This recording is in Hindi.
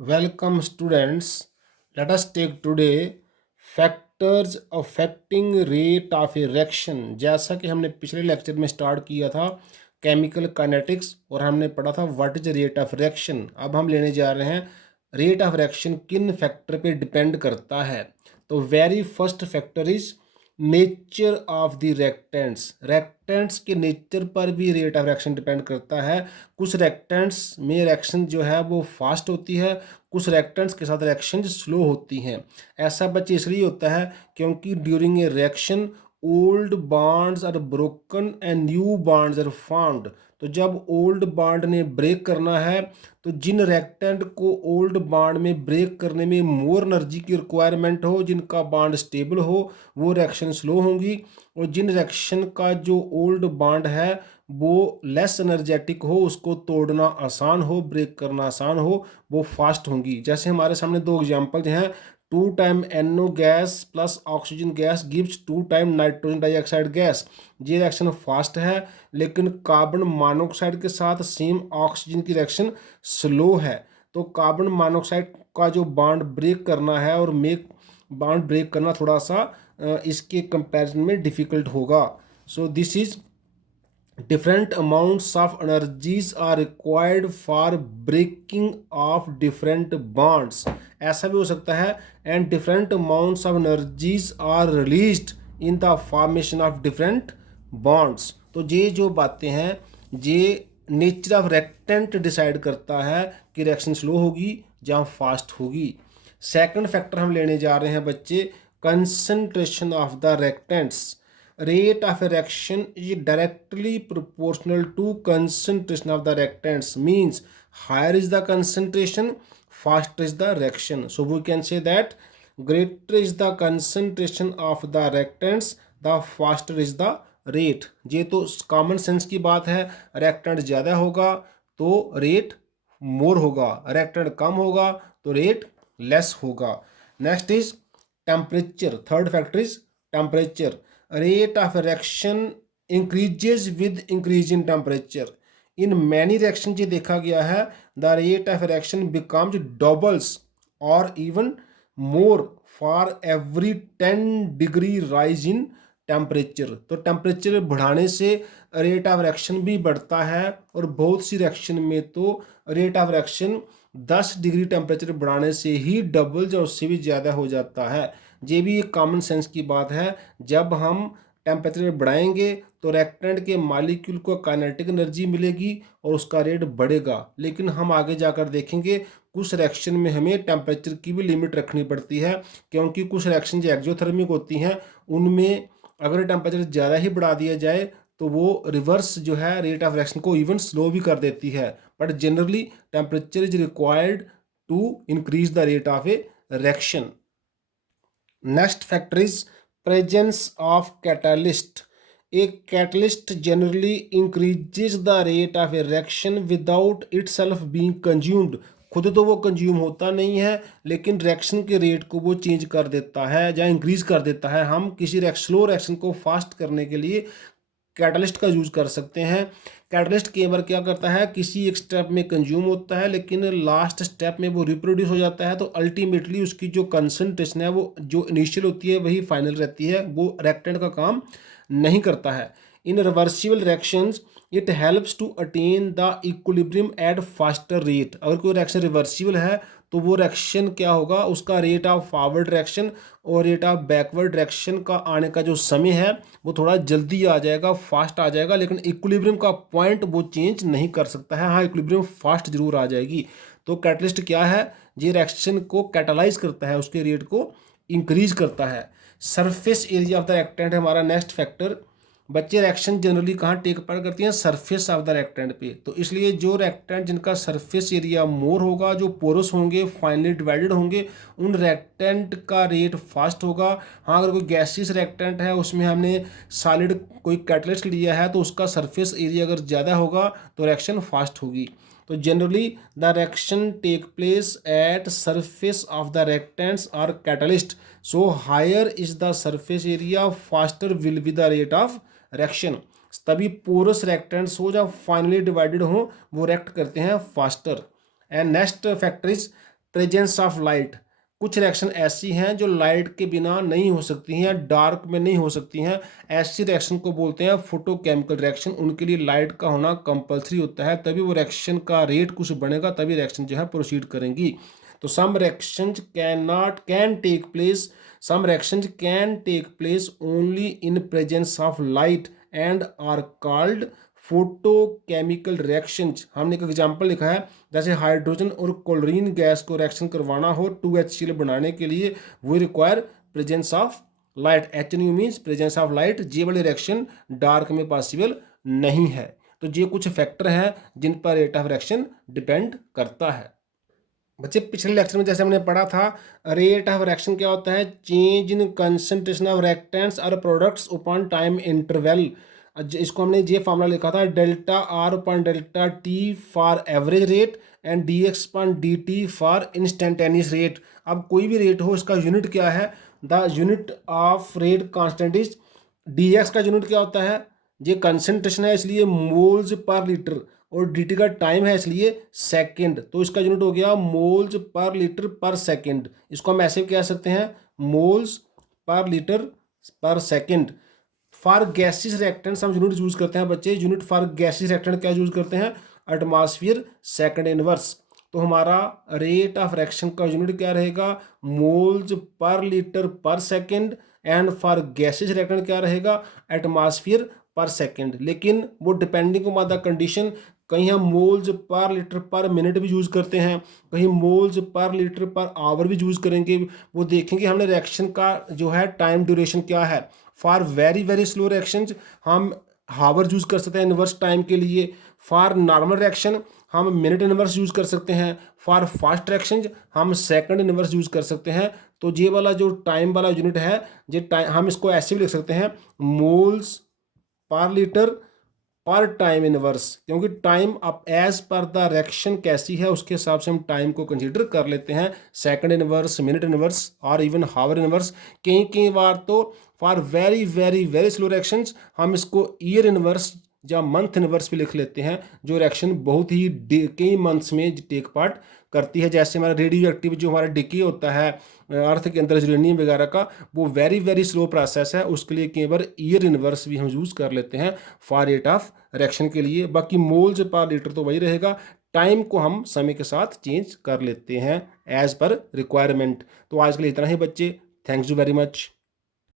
Welcome students. Let us take today factors affecting rate of reaction। जैसा कि हमने पिछले लेक्चर में स्टार्ट किया था केमिकल काइनेटिक्स और हमने पढ़ा था what is rate of reaction. अब हम लेने जा रहे हैं रेट ऑफ रिएक्शन किन फैक्टर पे डिपेंड करता है। तो very first factor is nature of the reactants के नेचर पर भी रेट ऑफ रिएक्शन डिपेंड करता है। कुछ रेक्टेंट्स में रिएक्शन जो है वो फास्ट होती है, कुछ रिएक्टेंट्स के साथ रिएक्शन स्लो होती हैं। ऐसा बच्चे इसलिए होता है क्योंकि during a reaction old bonds are broken and new bonds are formed. तो जब ओल्ड बॉन्ड ने ब्रेक करना है तो जिन रिएक्टेंट को ओल्ड बॉन्ड में ब्रेक करने में मोर एनर्जी की रिक्वायरमेंट हो, जिनका बॉन्ड स्टेबल हो, वो रिएक्शन स्लो होंगी। और जिन रिएक्शन का जो ओल्ड बॉन्ड है वो लेस एनर्जेटिक हो, उसको तोड़ना आसान हो, ब्रेक करना आसान हो, वो फास्ट होंगी। जैसे हमारे सामने दो एग्जांपल्स हैं, 2 time NO gas plus oxygen gas gives 2 time nitrogen dioxide gas. ये रिएक्शन फास्ट है, लेकिन कार्बन मोनोऑक्साइड के साथ सेम ऑक्सीजन की रिएक्शन स्लो है। तो कार्बन मोनोऑक्साइड का जो बॉन्ड ब्रेक करना है और मेक बॉन्ड ब्रेक करना थोड़ा सा इसके कंपैरिजन में डिफिकल्ट होगा। So this is different amounts of energies are required for breaking of different bonds। ऐसा भी हो सकता है and different amounts of energies are released in the formation of different bonds। तो ये जो बातें हैं ये नेचर ऑफ रेक्टेंट डिसाइड करता है कि रिएक्शन स्लो होगी या फास्ट होगी। सेकंड फैक्टर हम लेने जा रहे हैं बच्चे concentration of the reactants. Rate of reaction is directly proportional to concentration of the reactants, means higher is the concentration, faster is the reaction। So we can say that greater is the concentration of the reactants, the faster is the rate। ये तो कॉमन सेंस की बात है, रिएक्टेंट ज़्यादा होगा तो रेट मोर होगा, रिएक्टेंट कम होगा तो रेट लेस होगा। Next is temperature. Third factor is temperature. Rate of reaction increases with increase in temperature। in many reactions ये देखा गया है the rate of reaction becomes doubles or even more for every 10 degree rise in temperature. तो टेम्परेचर बढ़ाने से रेट ऑफ रिएक्शन भी बढ़ता है और बहुत सी रिएक्शन में तो rate of reaction 10 degree temperature बढ़ाने से ही डबल या उससे भी ज़्यादा हो जाता है। ये भी एक कॉमन सेंस की बात है, जब हम टेम्परेचर बढ़ाएंगे तो रिएक्टेंट के मॉलिक्यूल को काइनेटिक एनर्जी मिलेगी और उसका रेट बढ़ेगा। लेकिन हम आगे जाकर देखेंगे कुछ रिएक्शन में हमें टेम्परेचर की भी लिमिट रखनी पड़ती है, क्योंकि कुछ रिएक्शन जो एक्सोथर्मिक होती हैं उनमें अगर टेम्परेचर ज़्यादा ही बढ़ा दिया जाए तो वो रिवर्स जो है रेट ऑफ रिएक्शन को इवन स्लो भी कर देती है। But generally temperature is required to increase the rate of a reaction. Next factor is presence of catalyst. A catalyst generally increases the rate of a reaction without itself being consumed. खुद तो वो कंज्यूम होता नहीं है, लेकिन रिएक्शन के रेट को वो चेंज कर देता है या इंक्रीज कर देता है। हम किसी स्लो रिएक्शन को फास्ट करने के लिए कैटलिस्ट का यूज कर सकते हैं। कैटलिस्ट कई बार क्या करता है, किसी एक स्टेप में कंज्यूम होता है लेकिन लास्ट स्टेप में वो रिप्रोड्यूस हो जाता है, तो अल्टीमेटली उसकी जो कंसंट्रेशन है वो जो इनिशियल होती है वही फाइनल रहती है, वो रिएक्टेंट का काम नहीं करता है। In reversible reactions it helps to attain the equilibrium at faster rate. अगर कोई रिएक्शन रिवर्सिबल है तो वो रिएक्शन क्या होगा, उसका रेट ऑफ फॉरवर्ड रिएक्शन और रेट ऑफ बैकवर्ड रिएक्शन का आने का जो समय है वो थोड़ा जल्दी आ जाएगा, फास्ट आ जाएगा, लेकिन इक्विलिब्रियम का पॉइंट वो चेंज नहीं कर सकता है। हाँ, इक्विलिब्रियम फास्ट जरूर आ जाएगी। तो कैटलिस्ट क्या है, ये रिएक्शन को कैटालाइज करता है, उसके रेट को इंक्रीज करता है। Surface area of the reactant है हमारा नेक्स्ट फैक्टर। बच्चे रिएक्शन जनरली कहाँ टेक पार्ट करती हैं, सरफेस ऑफ द रिएक्टेंट पे। तो इसलिए जो रिएक्टेंट जिनका सरफेस एरिया मोर होगा, जो पोरस होंगे, फाइनली डिवाइडेड होंगे, उन रिएक्टेंट का रेट फास्ट होगा। हाँ, अगर कोई गैसियस रिएक्टेंट है उसमें हमने सॉलिड कोई कैटलिस्ट लिया है तो उसका सरफेस एरिया अगर ज़्यादा होगा तो रिएक्शन फास्ट होगी। तो generally the reaction take place at surface of the reactants और catalyst. So higher is the surface area, faster will be the rate of reaction. तभी पोरस रिएक्टेंट्स हो जब फाइनली डिवाइडेड हो वो रिएक्ट करते हैं faster. And next factor is presence of light, कुछ रिएक्शन ऐसी हैं जो लाइट के बिना नहीं हो सकती हैं या डार्क में नहीं हो सकती हैं, ऐसी रिएक्शन को बोलते हैं फोटोकेमिकल रिएक्शन। उनके लिए लाइट का होना कंपलसरी होता है, तभी वो रिएक्शन का रेट कुछ बनेगा, तभी रिएक्शन जो है प्रोसीड करेंगी। तो some reactions can take place, some reactions can take place only in presence of light and are called photochemical reactions. हमने एक एग्जांपल लिखा है, जैसे हाइड्रोजन और क्लोरीन गैस को रिएक्शन करवाना हो 2HCl बनाने के लिए, वो require presence of light. HNU means presence of light. ये वाली रिएक्शन डार्क में पॉसिबल नहीं है। तो ये कुछ फैक्टर हैं जिन पर रेट ऑफ रिएक्शन डिपेंड करता है। बच्चे पिछले लेक्चर में जैसे हमने पढ़ा था, रेट ऑफ रिएक्शन क्या होता है, change in concentration of reactants और प्रोडक्ट्स अपॉन टाइम इंटरवल। इसको हमने ये फार्मूला लिखा था, delta R upon delta T for average rate and D x upon D T for instantaneous rate. अब कोई भी रेट हो, इसका यूनिट क्या है, the unit of rate constant is, D x का यूनिट क्या होता है, ये कंसंट्रेशन है इसलिए मोल्स पर लीटर, और dt का टाइम है इसलिए सेकंड, तो इसका यूनिट हो गया मोल्स पर लीटर पर सेकंड। इसको हम ऐसे कह सकते हैं, मोल्स पर लीटर पर सेकंड। फॉर गैसियस रिएक्टेंट्स हम यूनिट यूज करते हैं बच्चे, यूनिट फॉर गैसियस रिएक्टेंट क्या यूज करते हैं, एटमॉस्फेयर सेकंड इनवर्स। तो हमारा रेट ऑफ रिएक्शन का यूनिट क्या रहेगा, मोल्स पर लीटर पर second, and for gaseous reactant क्या रहेगा, एटमॉस्फेयर पर सेकंड। लेकिन वो डिपेंडिंग ऑन द कंडीशन, कहीं हम मोल्स पर लीटर पर मिनट भी यूज़ करते हैं, कहीं moles per litre per hour भी यूज़ करेंगे। वो देखेंगे हमने रिएक्शन का जो है टाइम ड्यूरेशन क्या है। For very very slow reactions हम हावर यूज़ कर सकते हैं इनवर्स टाइम के लिए। फॉर नॉर्मल रिएक्शन हम मिनट इनवर्स यूज़ कर सकते हैं। फॉर फास्ट रिएक्शन हम सेकंड इनवर्स यूज़ कर सकते हैं। तो ये वाला जो टाइम वाला यूनिट है, ये टाइम हम इसको ऐसे भी लिख सकते हैं, मोल्स पर लीटर पर टाइम इनवर्स, क्योंकि टाइम अब एज पर द रिएक्शन कैसी है उसके हिसाब से हम टाइम को कंसीडर कर लेते हैं, सेकंड इनवर्स, मिनट इनवर्स और इवन हावर इनवर्स। कई कई बार तो for very very very slow reactions हम इसको ईयर इनवर्स या मंथ इनवर्स भी लिख लेते हैं, जो रिएक्शन बहुत ही कई मंथ्स में टेक पार्ट करती है। जैसे हमारा रेडियो एक्टिव जो हमारा डिके होता है अर्थ के अंदर यूरेनियम वगैरह का, वो वेरी वेरी स्लो प्रोसेस है, उसके लिए कई बार ईयर इनवर्स भी हम यूज़ कर लेते हैं फॉर रेट ऑफ रिएक्शन के लिए। बाकी मोल्स पर लीटर तो वही रहेगा, टाइम को हम समय के साथ चेंज कर लेते हैं एज पर रिक्वायरमेंट। तो आज के लिए इतना ही बच्चे, थैंक्स यू वेरी मच।